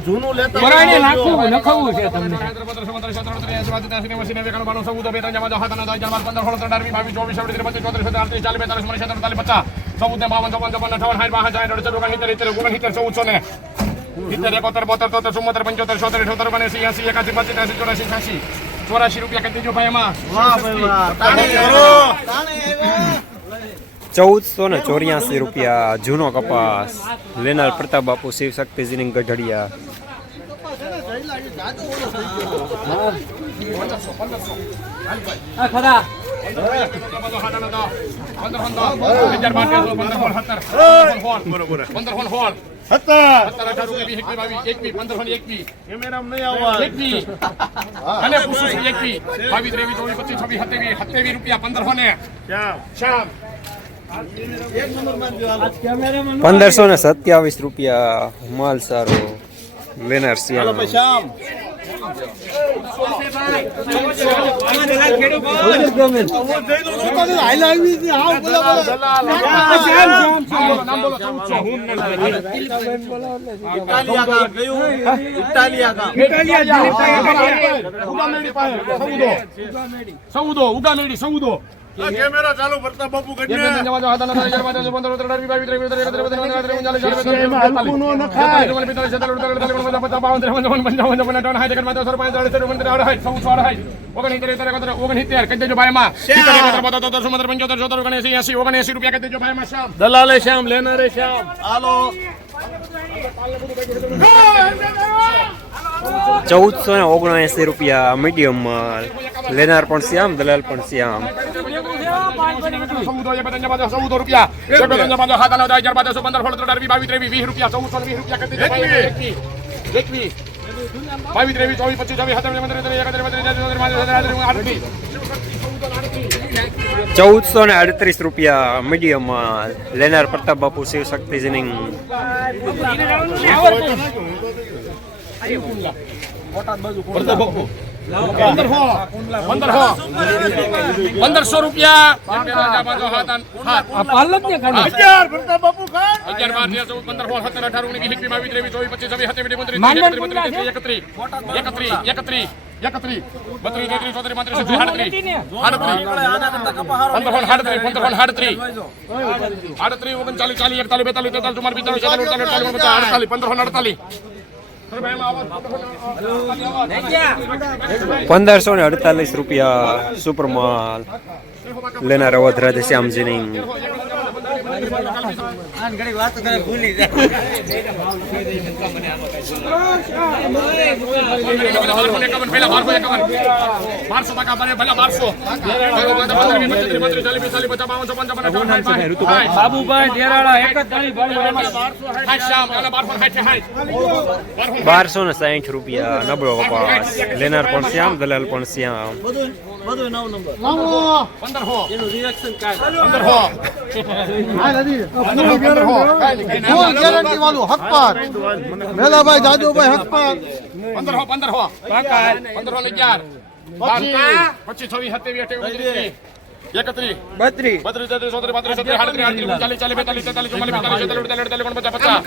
જૂનું લેતા આવજો. નાખવું નખવું છે તમને ચોરાશી રૂપિયા કરી દેજો ભાઈ એમાં વાહ ભાઈ વાહ તાળી કરો. તાળી આવ્યા. ચૌદસો ને ચોર્યાસી રૂપિયા જૂનો કપાસ લેનાર પ્રતાપ બાપુ શિવ શક્તિજીની ગઢડિયા આ ખરા સત્તર. કેમેરામાં નહીં આવવા. અને પૂછું છું એકવી બાવીસ ત્રેવીસ ચોવીસ પચીસ છવ્વીસ સત્યાવીસ સત્યાવીસ રૂપિયા પંદરસો ને શ્યામ. શ્યામ પંદર નંબરમાં જો હાલો. પંદરસો ને સત્યાવીસ રૂપિયા માલ સારો લેનાર શિયાળ સૌદો ઉગામેડી સૌદો કેમેરા ચાલુ ભરતા બાપુ ગઢને. દલાલે શ્યામ લેનારે શ્યામ. હાલો. ચૌદસો ને ઓગણએંસી રૂપિયા મીડિયમ લેનાર પણ શ્યામ દલાલ પણ શ્યામ. ચૌદો રૂપિયા હાથ આનો હજાર બારસો પંદર સોળ ત્રણ બાવીસ ત્રેવીસ વીસ રૂપિયા ચૌદસો વીસ રૂપિયા કરી દેજો એકવીસ બાવીસ ત્રેવીસ ચોવીસ પચીસ પંદર એકત્રીસ આડત્રીસ ચૌદસો ને અડત્રીસ રૂપિયા મીડિયમ લેનાર પ્રતાપ બાપુ. શિવ શક્તિજીની પંદરસો રૂપિયા. બાપુ ખાન અગિયાર બાર તેર ચૌદ પંદર સોળ સત્તર અઢાર ઓગણીસ વીસ એકવીસ બાવીસ ત્રેવીસ ચોવીસ પચીસ છવ્વીસ સત્યાવીસ ઓગણત્રીસ માંડણ ત્રીસ એકત્રીસ એકત્રીસ એકત્રીસ એકત્રીસ બત્રીસ તેત્રીસ ચોત્રીસ પાંત્રીસ છત્રીસ સાડત્રીસ સાડત્રીસ પંદર સાડત્રીસ આડત્રીસ ઓગણચાલીસ ચાલીસ એકતાલીસ બેતાલીસ તેતાલીસ ચુમ્માલીસ પિસ્તાલીસ અડતાલીસ પંદર અડતાલીસ પંદરસો ને અડતાલીસ રૂપિયા સુપર માલ. લેનાર અવધ રાધે શ્યામજીની બારસો ટકા બને ભલે બારસો બાબુભાઈ ડેરાળા એક બારસો ને સાહીઠ રૂપિયા નબળો કપાસ, લેનાર પણ શ્યામ, દલાલ પણ શ્યામ. બધું નવ નંબર. પંદરસો એનું રિએક્શન પંદરસો ગેરંટી વાળું. હકપાર મેલાભાઈ જાદુભાઈ હકપાર પંદરસો પંદરસો પંદરસો ને અગિયાર પચીસ છવ્વીસ સત્યાવીસ અઠ્યાવીસ એકત્રીસ. બત્રીસ. બત્રીસ તેત્રીસ ચોત્રીસ પાંત્રીસ છત્રીસ આડત્રીસ આડત્રીસ ચાલીસ ચાલીસ બેતાલીસ તેતાલીસ ચુમ્માલીસ પિસ્તાલીસ છેતાલીસ અડતાલીસ અડતાલીસ ઓગણપચાસ પચાસ.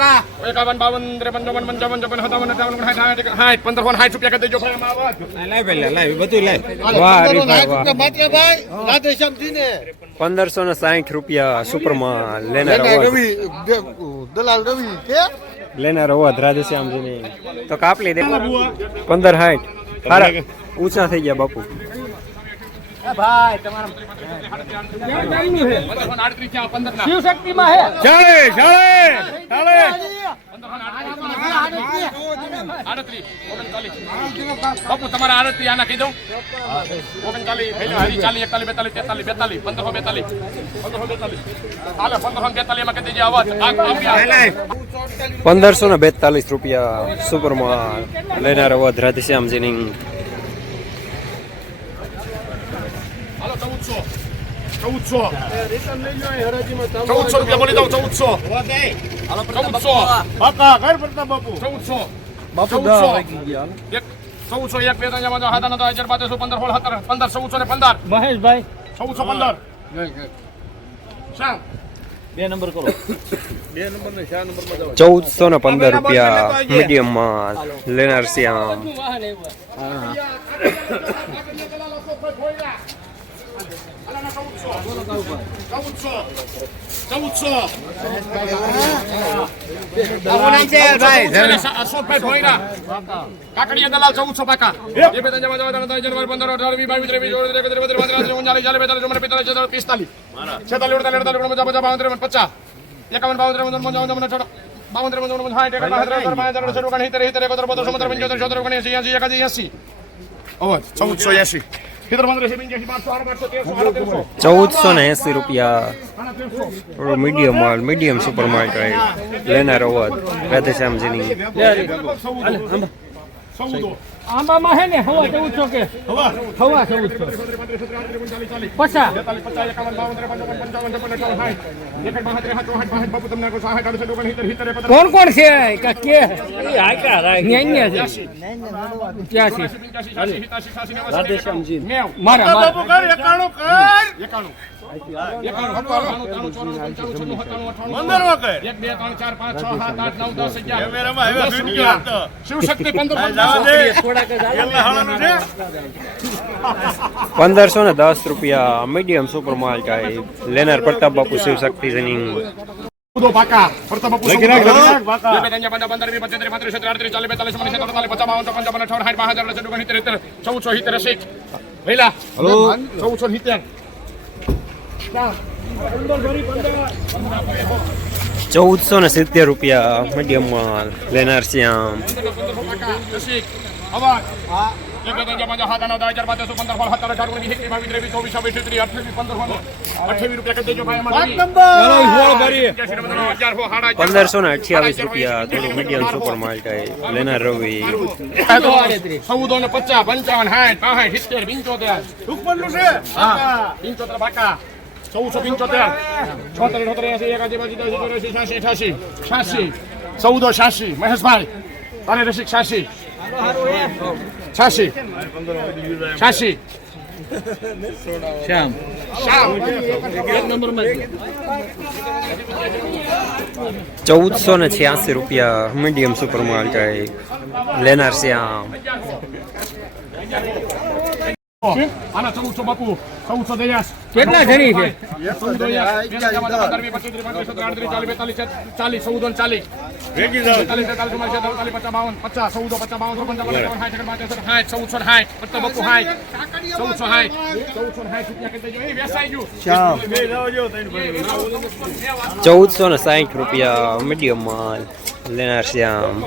એકાવન બાવન ત્રેપન ચોપન પંચાવન ચોપન સત્તાવન અઠાવન સાઠ સાઠ પંદરસો ને સાઠ રૂપિયા કરી દેજો ભાઈ આમાં આવો. વાહ હરીભાઈ વાહ. માત્રભાઈ રાધેશ્યામજી ને પંદરસો ને સાઠ રૂપિયા સુપર માલ લેનાર રવિ દલાલ રવિ કે લેનાર અવાજ રાધેશ્યામજી ને તો કાપલી દે. પંદર સાઠ હારા ઊંચા થઈ ગયા બાપુ. બાપુ તમારા આડત્રીસ આના કહી દઉં? ઓગણચાલીસ હરી ચાલીસ એકતાલીસ બેતાલીસ તેતાલીસ બેતાલીસ પંદરસો બેતાલીસ પંદરસો બેતાલીસ. હાલે પંદરસો બેતાલીસ એમાં કહી અવાજ. પંદરસો ને બેતાલીસ રૂપિયા સુપરમાં લઈને લેનાર અવધ રાધે ચૌદસો ચૌદસો ચૌદસો રૂપિયા બોલી દઉં ચૌદસો ચૌદસો બાપા ઘર પ્રતાપ બાપુ ચૌદસો ચૌદસો ચૌદસો એક બે ત્રણ ચાર પાંચ છ સાત આઠ નવ દસ અગિયાર બાર તેર ચૌદ પંદર સોળ સત્તર પંદર ચૌદસો ને પંદર મહેશભાઈ ચૌદસો પંદર ચૌદસો ને ચૌદસો ચૌદસો ચૌદસો પાકા એ બે ત્રણ ચાર પાંચ છ સાત આઠ નવ દસ અગિયાર બાર પંદર રૂપિયા મીડિયમમાં લેનાર શ્યામ બત્રીસ પાંત્રીસ ઓગણચાલીસ ચાલીસ બેતાલીસ ચુમ્માલીસ પિસ્તાલીસ છેતાલીસ પિસ્તાલીસ છેતાલીસ અડતાલીસ અડતાલીસ ઓગણપચાસ પચાસ બાવન ત્રેપન પચાસ એકાવન બાવન ત્રેપન ચોપન પંચાવન છપ્પન અઠ્ઠાવન બાવન ત્રેપન ચોપન સાઠ ચૌદસો ને એસી રૂપિયા મીડિયમ માલ મીડિયમ સુપર માર્કેટ લેનાર અવાજ રાધેશ્યામજીની આંબામાં હે ને હવા ચૌદસો કે? હવા. ચૌદસો પચાસ કોણ કોણ છે? કે કે? ન્યાન્ય છે. ત્યાંસી મારા મારા. શિવશક્તિ પંદર પંદરસો ને દસ રૂપિયા મીડિયમ સુપર માર્કેટ લેનાર પ્રતાપ બાપુ ચૌદો પાકા ચૌદો. પાંચ પંદર વીસ પચીસ ત્રીસ પાંત્રીસ ચાલીસ બેતાલીસ સત્તાવીસ અડતાલીસ પચાસ બાવન ચોપન ચોપન અઠાવન સાઠ લક્ષ ઓગણ સિત્તેર સિત્તેર ચૌદસો સિત્તેર ચૌદસો ને સિત્તેર રૂપિયા મીડિયમ માલ લેનાર છ અગિયાર પંદરસો ને અઠ્યાવીસ રૂપિયા થોડું મીડિયમ સુપર માર્કેટ લેનાર રવિ. ચૌદો ને પચાસ પંચાવન સાઠ પાસઠ સિત્તેર પંચોતેર. પંચોતેર બાકા. ચૌદસો પંચોતેર. છોતેર છોતેર એસી એકાસી ત્યાસી ચોર્યાસી છ્યાસી અઠ્યાસી છ્યાસી ચૌદો છ્યાસી મહેશભાઈ અને રસિક છ્યાસી છ્યાસી છ્યાસી. શ્યામ. ચૌદસો ને છ્યાસી રૂપિયા મીડિયમ સુપર માર્કેટ લેનાર શ્યામ. આના ચૌદસો બાપુ ચૌદસો દયાસ કેટલા જણી છે ચૌદો પાંચ, પચીસ, ત્રીસ, આડત્રીસ, ચાલીસ, બેતાલીસ, ચાલીસ, ચૌદો ને ચાલીસ. તેતાલીસ, ચુમ્માલીસ, છેતાલીસ, પચાસ, બાવન, પચાસ, ચૌદો, પચાસ, બાવન, ત્રેપન, ચોપન, સાઠ, સાઠ, ચૌદસો ને સાઠ, પત્તો બપ્પુ સાઠ, ચૌદસો સાઠ, ચૌદસો સાઠ રૂપિયા કરી દેજો. એ વેચાઈ ચૌદસો ને સાઠ રૂપિયા મીડિયમ માલ લેનાર શ્યામ